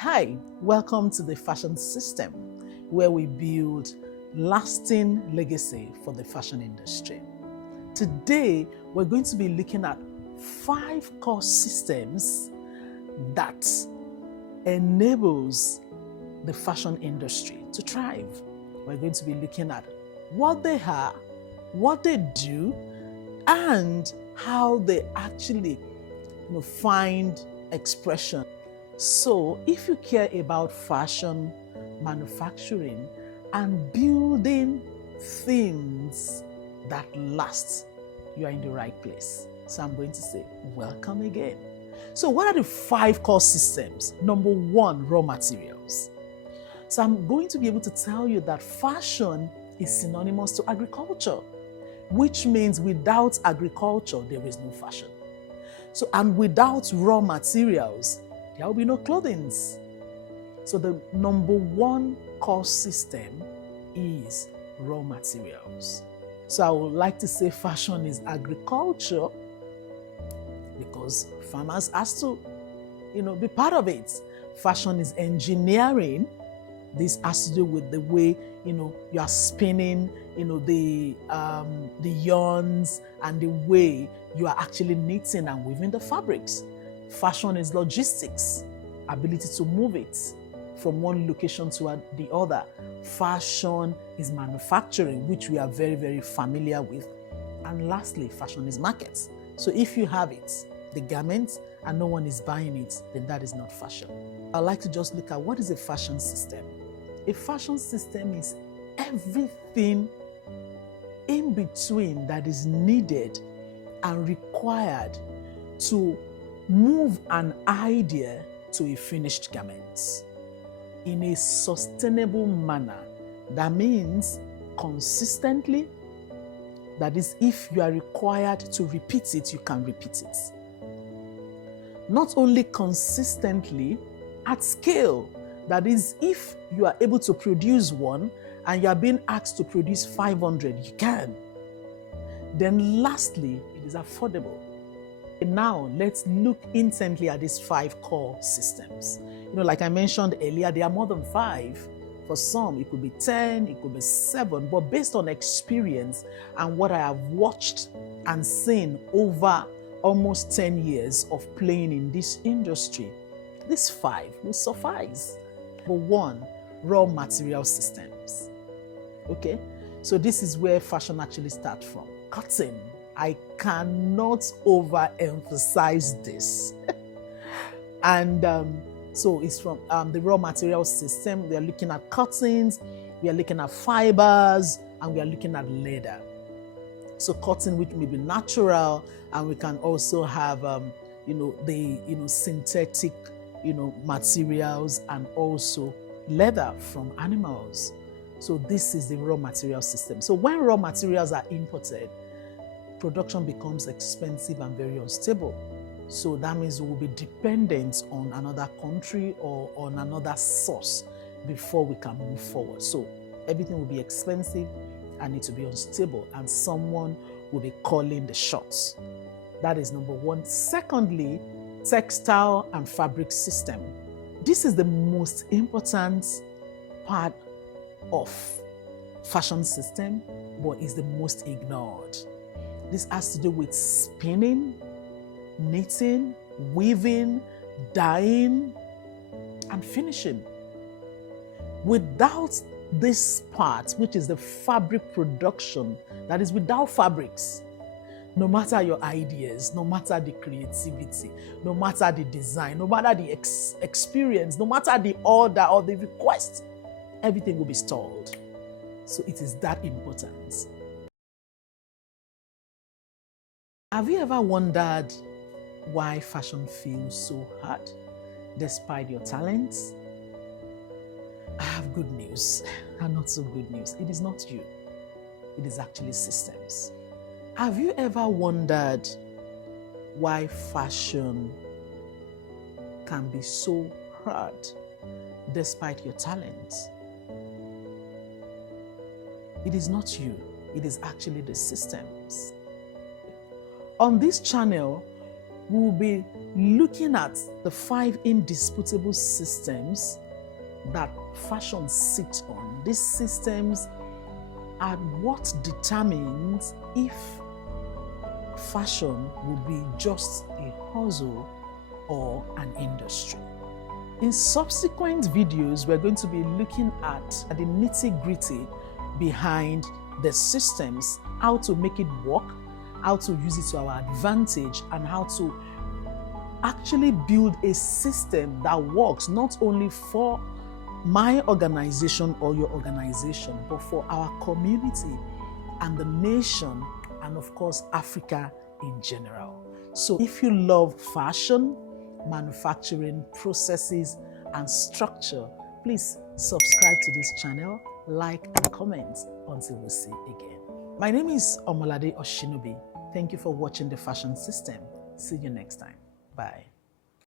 Hi, welcome to the Fashion System, where we build lasting legacy for the fashion industry. Today, we're going to be looking at 5 core systems that enables the fashion industry to thrive. We're going to be looking at what they are, what they do, and how they actually find expression. So, if you care about fashion, manufacturing, and building things that last, you are in the right place. So, I'm going to say, welcome again. So, what are the 5 core systems? Number 1, raw materials. So, I'm going to be able to tell you that fashion is synonymous to agriculture, which means without agriculture, there is no fashion. So, and without raw materials, there will be no clothing. So the number 1 core system is raw materials. So I would like to say fashion is agriculture because farmers has to, be part of it. Fashion is engineering. This has to do with the way, you are spinning, the yarns and the way you are actually knitting and weaving the fabrics. Fashion is logistics, ability to move it from one location to the other. Fashion is manufacturing, which we are very, very familiar with. And lastly, fashion is markets. So if you have it, the garment, and no one is buying it, then that is not fashion. I'd like to just look at what is a fashion system. A fashion system is everything in between that is needed and required to move an idea to a finished garment in a sustainable manner. That means consistently. That is, if you are required to repeat it, you can repeat it. Not only consistently, at scale. That is, if you are able to produce one and you are being asked to produce 500, you can. Then lastly, it is affordable. Now, let's look intently at these 5 core systems. Like I mentioned earlier, there are more than 5. For some, it could be 10, it could be 7, but based on experience and what I have watched and seen over almost 10 years of playing in this industry, these 5 will suffice. Number 1, raw material systems. Okay, so this is where fashion actually starts from. Cotton. I cannot overemphasize this. And so it's from the raw material system. We are looking at cottons, we are looking at fibers, and we are looking at leather. So cotton, which may be natural, and we can also have the synthetic materials, and also leather from animals. So this is the raw material system. So when raw materials are imported, production becomes expensive and very unstable. So that means we will be dependent on another country or on another source before we can move forward. So everything will be expensive and it will be unstable, and someone will be calling the shots. That is number 1. Secondly, textile and fabric system. This is the most important part of fashion system, but is the most ignored. This has to do with spinning, knitting, weaving, dyeing, and finishing. Without this part, which is the fabric production, that is, without fabrics, no matter your ideas, no matter the creativity, no matter the design, no matter the experience, no matter the order or the request, everything will be stalled. So it is that important. Have you ever wondered why fashion feels so hard despite your talents? I have good news and not so good news. It is not you. It is actually systems. Have you ever wondered why fashion can be so hard despite your talents? It is not you. It is actually the systems. On this channel, we'll be looking at the 5 indisputable systems that fashion sits on. These systems are what determines if fashion will be just a hustle or an industry. In subsequent videos, we're going to be looking at the nitty-gritty behind the systems, how to make it work, how to use it to our advantage, and how to actually build a system that works not only for my organization or your organization, but for our community and the nation, and of course, Africa in general. So if you love fashion, manufacturing, processes, and structure, please subscribe to this channel, like and comment until we see again. My name is Omolade Oshinobi. Thank you for watching The Fashion System. See you next time. Bye.